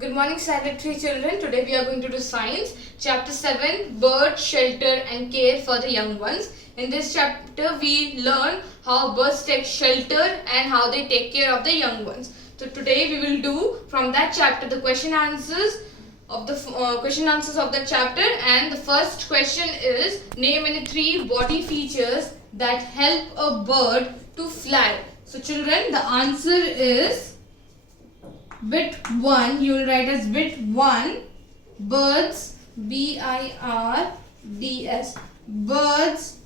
Good morning, Standard 3 children. Today we are going to do Science, Chapter 7, Bird, Shelter and Care for the Young Ones. In this chapter, we learn how birds take shelter and how they take care of the young ones. So today we will do from that chapter the question answers of the chapter. And the first question is, name any 3 body features that help a bird to fly. So children, the answer is bit 1. You will write as bit 1. Birds, B-I-R-D-S. Birds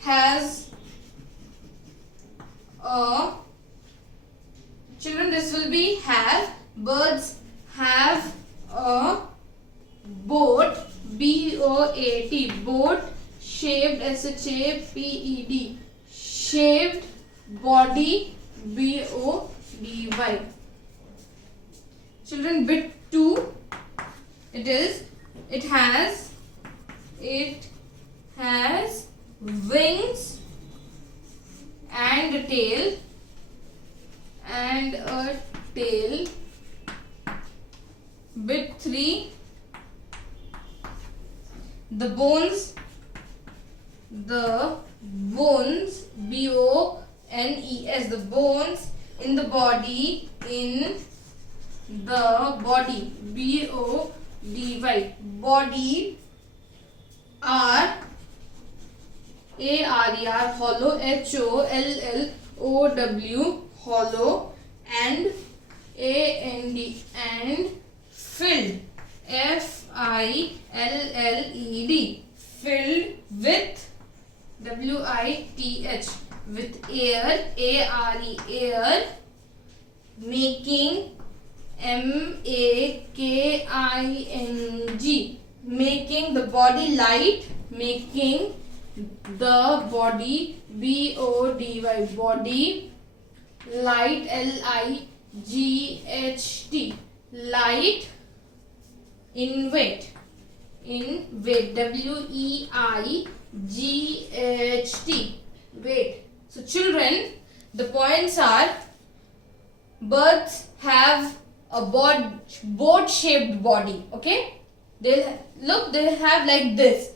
has a, children, this will be have. Birds have a boat, B-O-A-T, boat shaped, S-H-A-P-E-D, shaped body, B-O-D-Y. Children, bit 2, it has wings and a tail, Bit 3, the bones, B-O-N-E-S, the bones in the body, B-O-D-Y, body are A-R-E-R, hollow, H-O-L-L-O-W, hollow, and A-N-D, and filled, F-I-L-L-E-D, filled with, W-I-T-H, with air, A-R-E, air, making, M-A-K-I-N-G, making the body light, making the body, B-O-D-Y, body light, L-I-G-H-T, light in weight, W-E-I-G-H-T, weight. So children, the points are, birds have a boat shaped body. Okay, they have like this.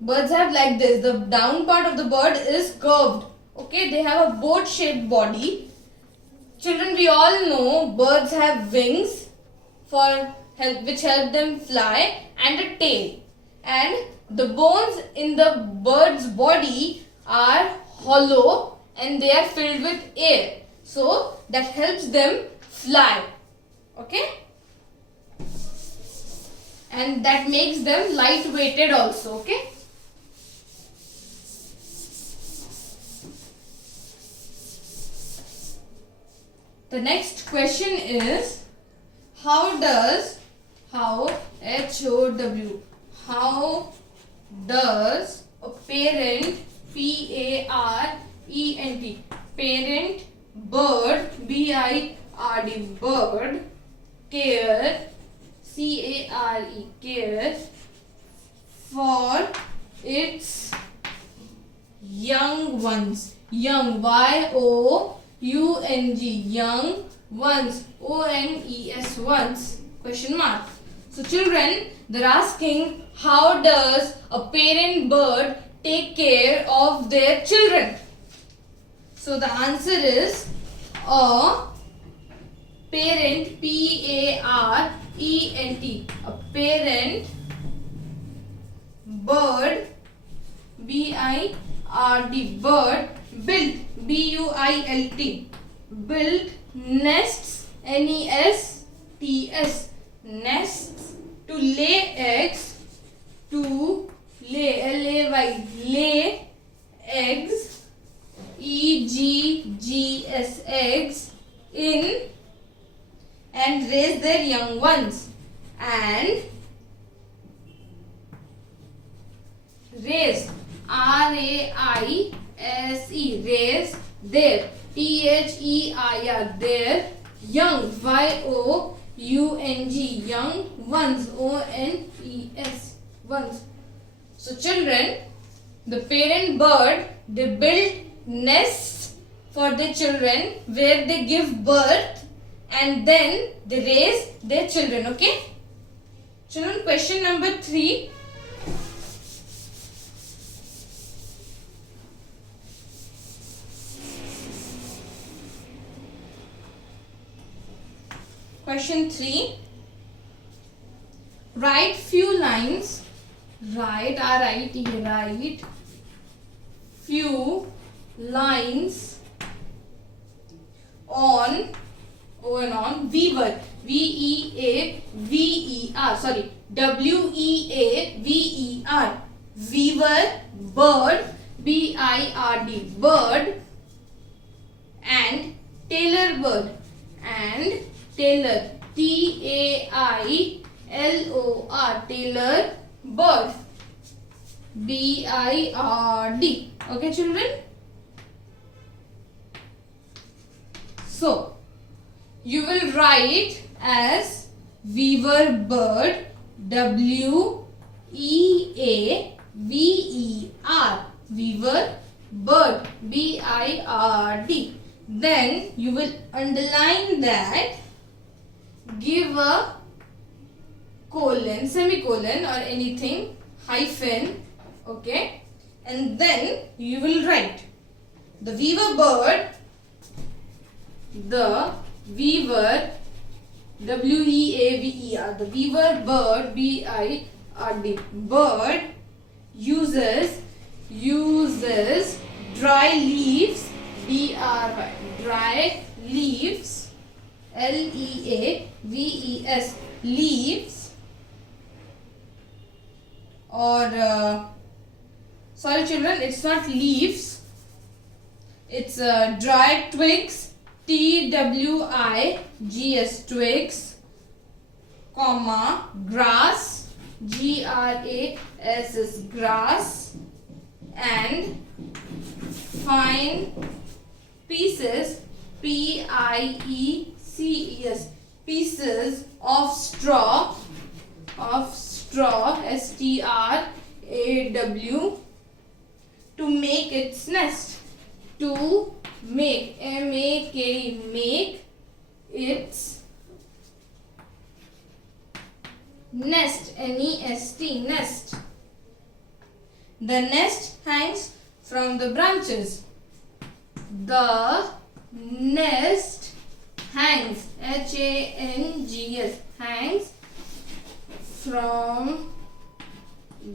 Birds have like this. The down part of the bird is curved. Okay, they have a boat shaped body. Children, we all know birds have wings which help them fly, and a tail, and the bones in the bird's body are hollow and they are filled with air, so that helps them fly. Okay, and that makes them light weighted also. Okay, the next question is, how does a parent, P-A-R-E-N-T, parent bird, B-I-R-D, bird, care, C-A-R-E, care for its young ones, young, Y-O-U-N-G, young ones, O-N-E-S, ones, question mark. So children, they're asking, how does a parent bird take care of their children? So the answer is, a parent, P-A-R-E-N-T, a parent bird, B-I-R-D, bird, built, B-U-I-L-T, built nests, N-E-S-T-S, nests to lay eggs, L-A-Y, lay eggs, E-G-G-S, eggs, in, and raise their young ones, and raise, R-A-I-S-E, raise their, T-H-E-I-R, their young, Y-O-U-N-G, young ones, O-N-E-S, ones. So children, the parent bird, they build nests for their children where they give birth and then they raise their children. Okay, children, question number 3. Question 3. Write few lines. Write few lines on Weaver. Weaver. Sorry, Weaver. Weaver, bird, bird, bird, and Tailor, bird, and Tailor, Tailor, Tailor, bird, bird. Okay, children. So you will write as Weaver, bird, Weaver, Weaver, bird, bird. Then you will underline that, give a colon, semicolon, or anything, hyphen. Okay, and then you will write the Weaver bird, the Weaver, Weaver, the Weaver bird, bird, bird uses dry leaves, dry leaves, leaves, leaves, or sorry children, it's not leaves, it's dry twigs, twigs, twigs, comma, grass, grass, grass, and fine pieces, pieces, pieces of straw, straw, to make its nest, to make, make its nest, nest, nest. The nest hangs from the branches. The nest hangs, hangs, hangs from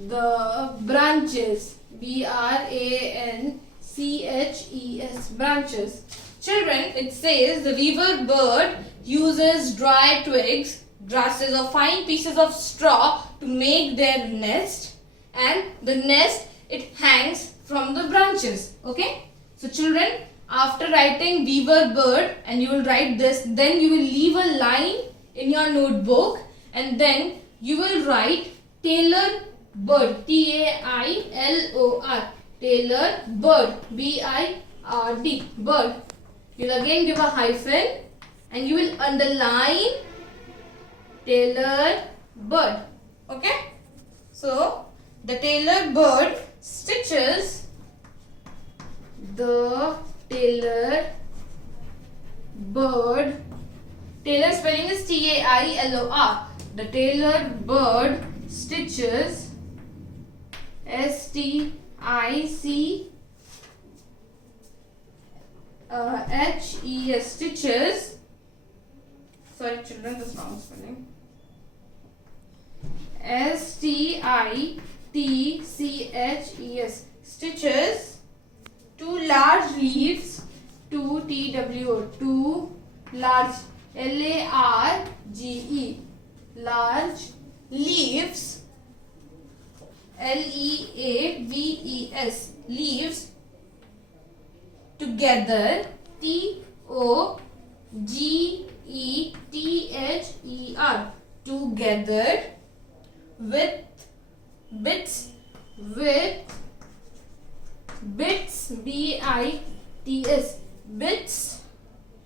the branches, branches, branches. Children, it says the Weaver bird uses dry twigs, grasses, or fine pieces of straw to make their nest, and the nest, it hangs from the branches. Okay, so children, after writing Weaver bird, and you will write this, then you will leave a line in your notebook, and then you will write Tailor bird, Tailor, Tailor bird, bird, bird. You will again give a hyphen, and you will underline Tailor bird. Okay, so the Tailor bird stitches, the Tailor bird, Tailor spelling is Tailor. The Tailor bird stitches, STIC HES, stitches. Sorry children, that's wrong spelling. STITCHES, stitches two large leaves, two large, LARGE, large leaves, LEAVES, leaves, together, TOGETHER, together, with bits, BITS, bits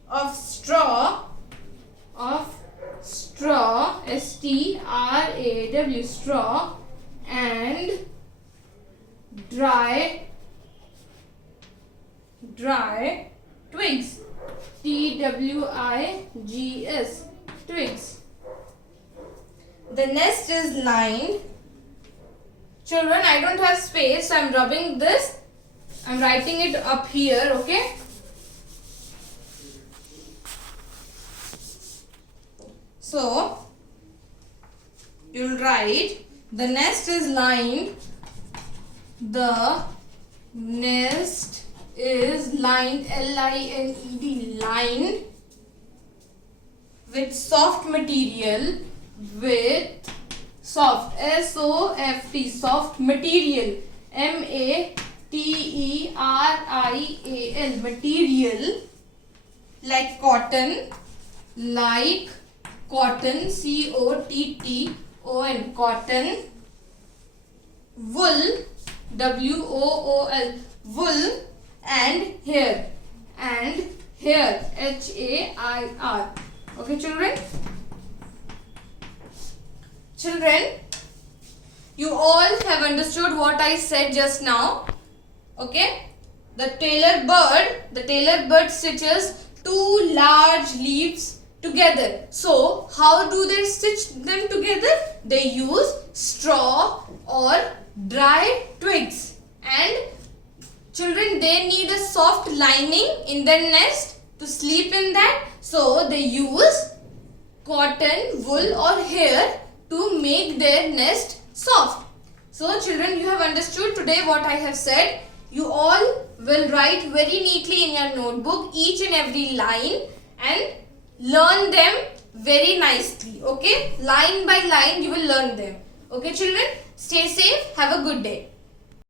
of straw, straw, straw, and dry twigs. Twigs. Twigs. The nest is lined. Children, I don't have space, so I'm rubbing this. I'm writing it up here, okay? So, you'll write, the nest is lined. The nest is lined, L-I-N-E-D, lined with soft material, with soft, S-O-F-T, soft material, M-A-T-E-R-I-A-L, material, like cotton, C-O-T-T-O-N, cotton, wool, W-O-O-L, wool, and hair, H-A-I-R. Okay, children? Children, you all have understood what I said just now. Okay? The tailor bird stitches two large leaves together. So, how do they stitch them together? They use straw or dry twigs. And children, they need a soft lining in their nest to sleep in that. So, they use cotton, wool or hair to make their nest soft. So, children, you have understood today what I have said. You all will write very neatly in your notebook each and every line and learn them very nicely. Okay? Line by line you will learn them. Okay, children? Stay safe. Have a good day.